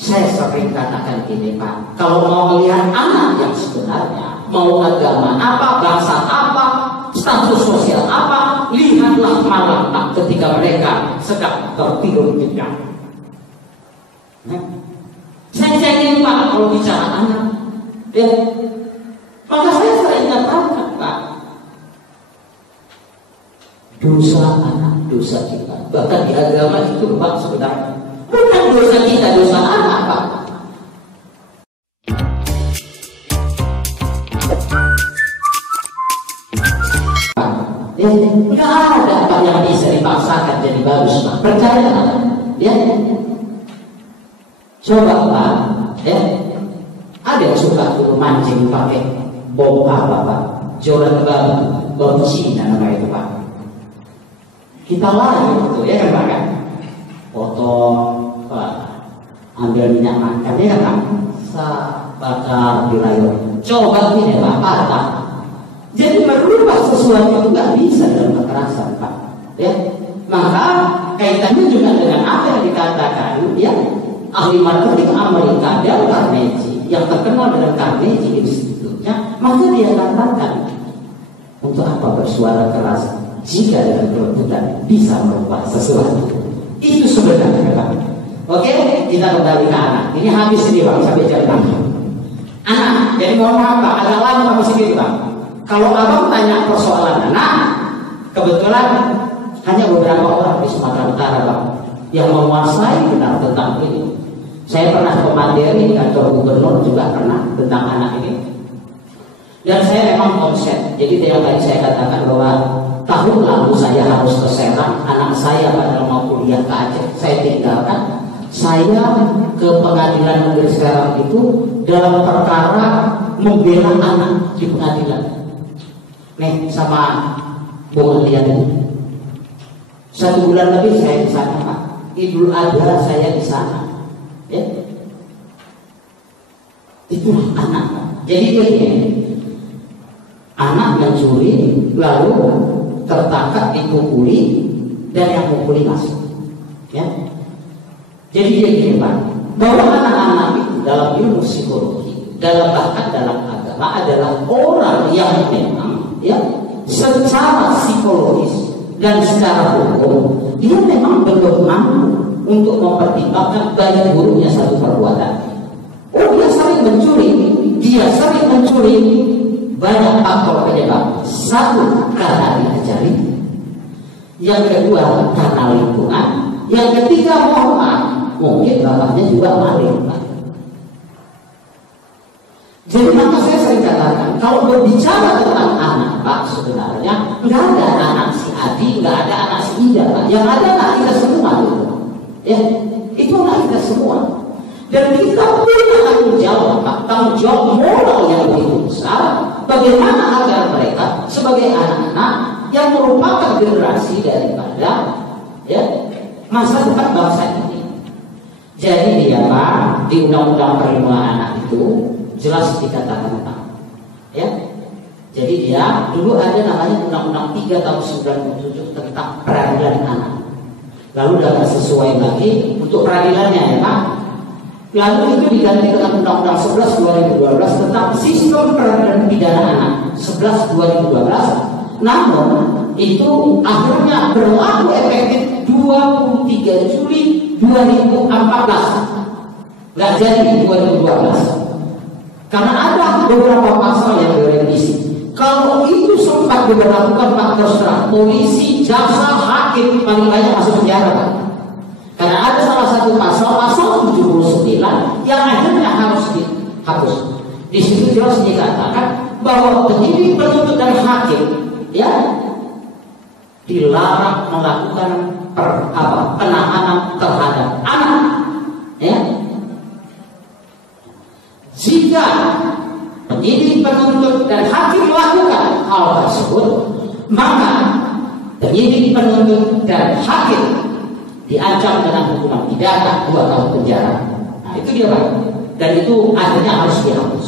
Saya sering katakan gini Pak, kalau mau melihat anak yang sebenarnya, mau agama apa, bangsa apa, status sosial apa, lihatlah malam Pak ketika mereka sedang tertidur nyenyak. Saya cengeng Pak kalau bicara anak, ya. Maka saya sering katakan Pak, dosa anak, dosa kita. Bahkan di agama itu Pak sebenarnya bukan dosa kita, dosa anak Pak. Ya, nggak ada Pak yang bisa dipaksakan jadi bagus Pak. Percaya ya. Coba Pak, ya. Ada yang suka dulu mancing pakai bom apa Pak? Joran bom Cina nama itu Pak. Kita lari itu ya kan Pak kan? Potong, Pak, ambil minyak makan ya kan? Bakar di layar. Coba ini Pak, patah. Jadi merubah sesuatu itu nggak bisa dalam kekerasan Pak. Ya, maka kaitannya juga dengan apa yang dikatakan ya ahli marketing Amerika Dale Carnegie yang terkenal dengan Carnegie Institute-nya, maka dia katakan untuk apa bersuara keras jika dengan kelembutan bisa merubah sesuatu. Itu sebenarnya Pak. Oke, kita kembali ke anak. Ini habis ini Pak sampai jam 6. Anak, jadi mohon maaf Pak, agak lama kamu sedikit Pak. Kalau abang tanya persoalan anak, kebetulan hanya beberapa orang di Sumatera Utara Pak yang menguasai benar tentang ini. Saya pernah ke materi di kantor gubernur juga pernah tentang anak ini. Dan saya memang konsep. Jadi yang tadi saya katakan bahwa tahun lalu saya harus ke Serang, anak saya pada mau kuliah ke Aceh, saya tinggalkan. Saya ke pengadilan negeri Serang itu dalam perkara membela anak di pengadilan. Nih sama Bung Lian ini. 1 bulan lebih saya di sana Pak. Idul Adha saya di sana. Ya. Itulah anak. Jadi begini, anak mencuri lalu tertangkap dipukuli dan yang mukuli masuk. Ya. Jadi begini Pak, bahwa anak-anak itu dalam ilmu psikologi, bahkan dalam agama adalah orang yang memang ya secara psikologis dan secara hukum dia memang belum mampu untuk mempertimbangkan baik buruknya satu perbuatan. Oh dia sering mencuri, banyak faktor penyebab. Satu, karena diajari. Yang kedua, karena lingkungan. Yang ketiga, mungkin bapaknya juga maling. Jadi maka saya sering katakan, kalau berbicara tentang anak Pak, sebenarnya nggak ada anak si Adi, nggak ada anak si Ida Pak. Yang ada anak kita semua itu. Ya, itu anak kita semua. Dan kita punya tanggung jawab Pak, tanggung jawab moral yang begitu besar. Bagaimana agar mereka sebagai anak-anak yang merupakan generasi daripada ya masa depan bangsa ini. Jadi dia Pak, di Undang-Undang Perlindungan Anak itu jelas dikatakan Pak. Ya. Jadi dia dulu ada namanya Undang-Undang 3 tahun 97 tentang peradilan anak. Lalu udah sesuai lagi untuk peradilannya ya Pak. Lalu itu diganti dengan Undang-Undang 11 2012 tentang sistem peradilan pidana anak 11 2012. Namun itu akhirnya berlaku efektif 23 Juli 2014. Nggak jadi 2012. Karena ada beberapa pasal yang direvisi. Kalau itu sempat diberlakukan Pak, terserah polisi, jaksa, hakim paling banyak masuk penjara Pak. Karena ada salah satu pasal 79 yang akhirnya harus dihapus. Di situ jelas dikatakan bahwa penyidik, penuntut dan hakim ya dilarang melakukan penahanan terhadap anak. Ya. Jika penyidik, penuntut dan hakim melakukan hal tersebut, maka penyidik, penuntut dan hakim diancam dengan hukuman pidana 2 tahun penjara. Nah itu dia Pak. Dan itu akhirnya harus dihapus.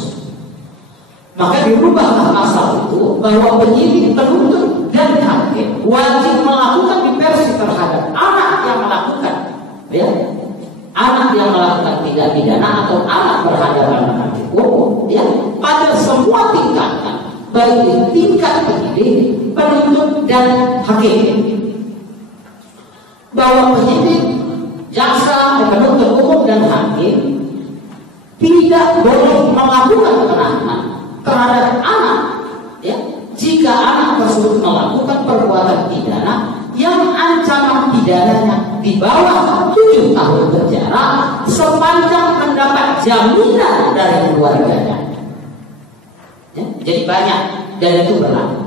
Maka dirubahlah pasal itu bahwa penyidik, penuntut dan hakim wajib melakukan diversi terhadap anak yang melakukan, ya, anak yang melakukan tindak pidana atau anak berhadapan dengan hukum, ya, pada semua tingkatan, baik di tingkat penyidik, penuntut dan hakim, bahwa penyidik, jaksa, penuntut umum dan hakim tidak boleh melakukan penahanan terhadap anak, ya, jika anak tersebut melakukan perbuatan pidana yang ancaman pidananya di bawah 7 tahun penjara sepanjang mendapat jaminan dari keluarganya. Ya, jadi banyak dan itu berlaku.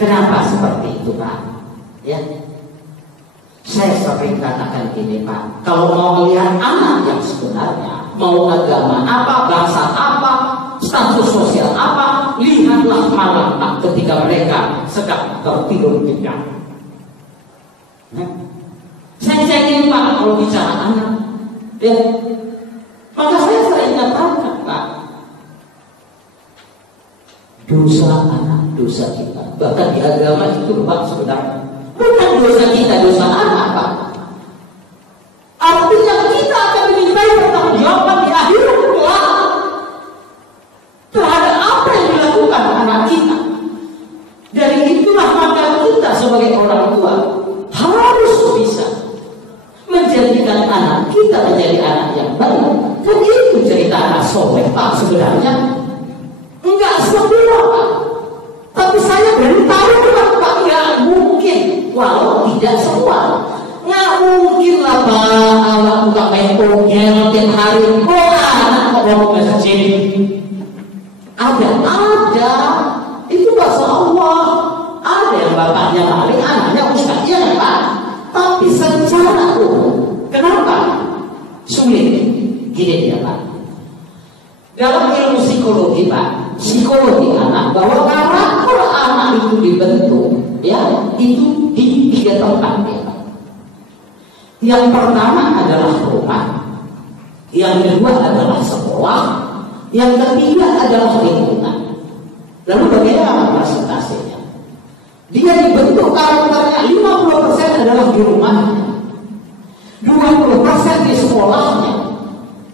Kenapa seperti itu, Pak? Ya, saya sering katakan gini, Pak, kalau mau melihat anak yang sebenarnya, mau agama apa, bangsa apa, status sosial apa, lihatlah malam Pak ketika mereka sedang tertidur nyenyak. Saya cengeng, Pak, kalau bicara anak, ya. Maka saya sering katakan, Pak, dosa anak, dosa kita. Bahkan di agama itu, Pak, sebenarnya bukan dosa kita, dosa anak, Pak. Artinya kita akan dimintai pertanggungjawaban di akhirat kelak terhadap apa yang dilakukan anak kita. Dari itulah maka kita sebagai orang tua harus bisa menjadikan anak kita menjadi anak yang baik. Kan itu cerita anak soleh, Pak, sebenarnya. Enggak semua, Pak. Tapi saya beritahu, Pak, nggak mungkin. Walau tidak semua. Nggak mungkin lah, Pak, anak buka main pogel tiap hari. Oh, anak kok mau ke masjid? Ada. Itu bahasa Allah. Ada yang bapaknya maling, anaknya ustaz, ya, Pak. Tapi secara umum, kenapa sulit? Gini dia, Pak. Dalam ilmu psikologi, Pak, psikologi anak, bahwa karakter anak itu dibentuk, ya, itu di 3 tempat, ya, Pak. Yang pertama adalah rumah, yang kedua adalah sekolah, yang ketiga adalah lingkungan. Lalu bagaimana presentasinya? Dia dibentuk karakternya 50% adalah di rumahnya, 20% di sekolahnya,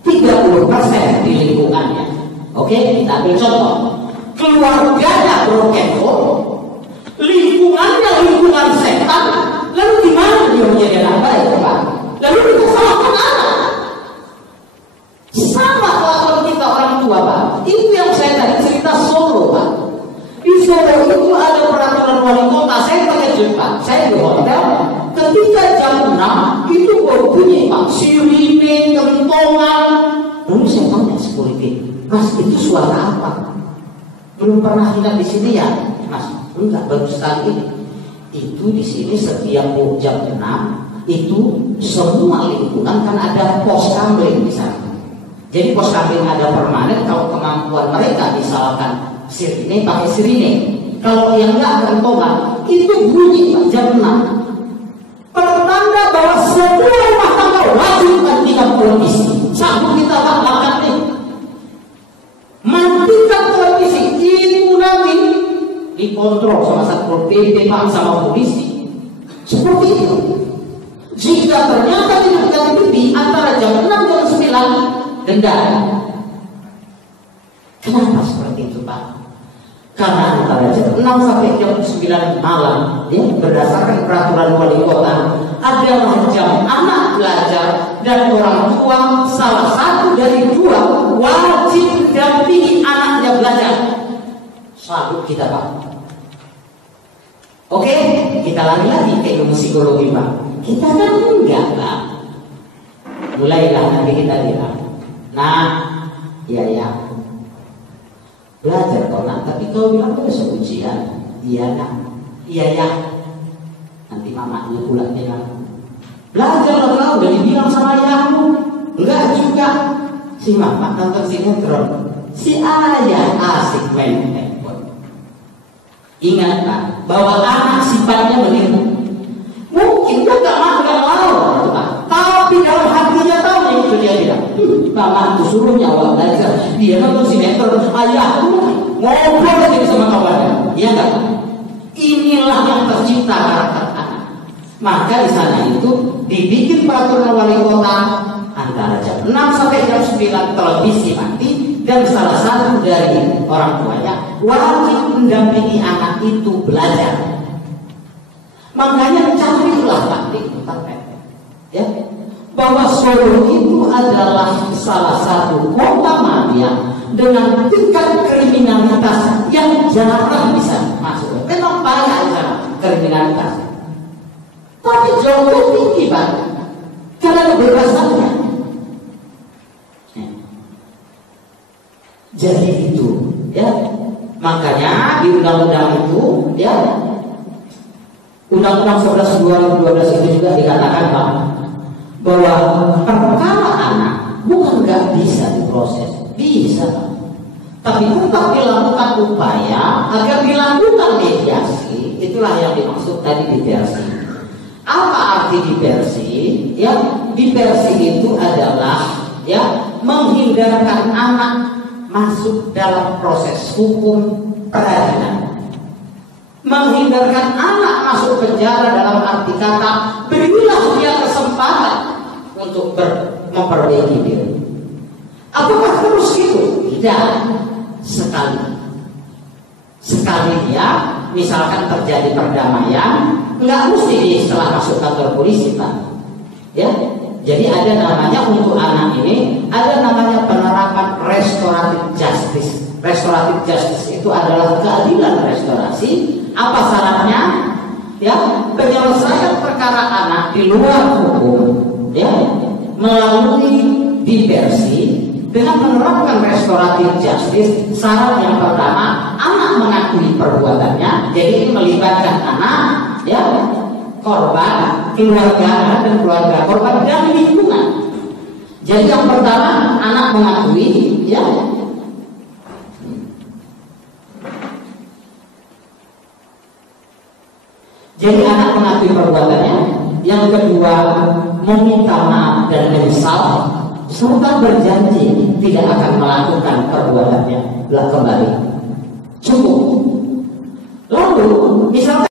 30% di lingkungannya. Oke, kita ambil contoh. Keluarganya broken home, lingkungannya lingkungan setan. Lalu gimana dia menjadi anak baik, Pak? Lalu kita salahkan anak. Sama kalau kita orang tua, Pak. Itu yang saya tadi cerita Solo, Pak. Di Solo itu ada peraturan wali kota. Saya terkejut, Pak. Saya di hotel. Ketika jam 6 itu berbunyi, Pak, sirine, kentongan. Lalu saya tanya security, Mas, itu suara apa? Belum pernah tinggal di sini ya, Mas? Enggak, baru sekali ini. Itu di sini setiap jam 6 itu semua lingkungan kan ada pos kamling di sana. Jadi pos kamling ada permanen. Kalau kemampuan mereka misalkan sirine, pakai sirine. Kalau yang enggak kentongan itu bunyi, Pak, jam 6. Pertanda bahwa semua rumah tangga wajib matikan televisi. Sanggup kita lakukan nih. Matikan televisi itu nanti dikontrol sama Satpol PP, Pak, sama polisi. Seperti itu. Jika ternyata tidak TV antara jam 6 dan 9 denda. Kenapa seperti itu, Pak? Karena antara jam 6 sampai jam 9 malam, ya, berdasarkan peraturan wali kota, adalah jam anak belajar dan orang tua salah satu dari dua wajib mendampingi anaknya belajar. Sanggup kita, Pak? Oke, kita lagi ke ilmu psikologi, Pak. Kita kan enggak, Pak. Mulailah nanti kita lihat. Nah, ya. Belajar kau nak, tapi kau bilang kau besok ujian. Iya nak, iya ya. Nanti mamanya pula bilang, belajar kau udah dibilang sama ayahmu. Enggak juga. Si mama nonton sinetron, si ayah asik main handphone. Ingat, Pak, bahwa anak sifatnya meniru. Mungkin dia gak mau, Pak. Tapi dalam hatinya tahu itu dia bilang, mama itu suruh nyawa belajar. Dia nonton sinetron, ayahku ngobrol lagi sama kawannya. Iya enggak? Inilah yang tercipta karakter anak. Maka di sana itu dibikin peraturan wali kota, antara jam 6 sampai jam 9 televisi mati, dan salah satu dari orang tuanya wajib mendampingi anak itu belajar. Makanya carilah Pak di internet, ya, bahwa Solo itu adalah salah satu kota madya dengan tingkat kriminalitas yang jarang bisa masuk. Memang banyak kriminalitas, tapi jauh lebih tinggi Pak, karena kebebasannya. Jadi itu, ya, makanya di undang-undang itu, ya, Undang-Undang 11 2012 itu juga dikatakan Pak, bahwa perkara anak bukan nggak bisa diproses, bisa, tapi tetap dilakukan upaya agar dilakukan mediasi. Itulah yang dimaksud tadi diversi. Apa arti diversi? Ya, diversi itu adalah, ya, menghindarkan anak masuk dalam proses hukum peradilan. Menghindarkan anak masuk penjara dalam arti kata berilah dia kesempatan untuk memperbaiki diri. Apakah terus itu? Tidak. Sekali dia misalkan terjadi perdamaian, nggak mesti setelah masuk kantor polisi Pak. Ya, jadi ada namanya untuk anak ini, ada namanya penerapan restoratif justice. Restoratif justice itu adalah keadilan restorasi. Apa syaratnya? Ya, penyelesaian perkara anak di luar hukum, ya, melalui diversi dengan menerapkan restoratif justice. Syarat yang pertama, anak mengakui perbuatannya. Jadi ini melibatkan anak, ya, korban, keluarga dan keluarga korban dan lingkungan. Jadi yang pertama, anak mengakui, ya. Jadi anak mengakui perbuatannya. Yang kedua, meminta maaf dan menyesal serta berjanji tidak akan melakukan perbuatannya kembali. Cukup. Lalu misalnya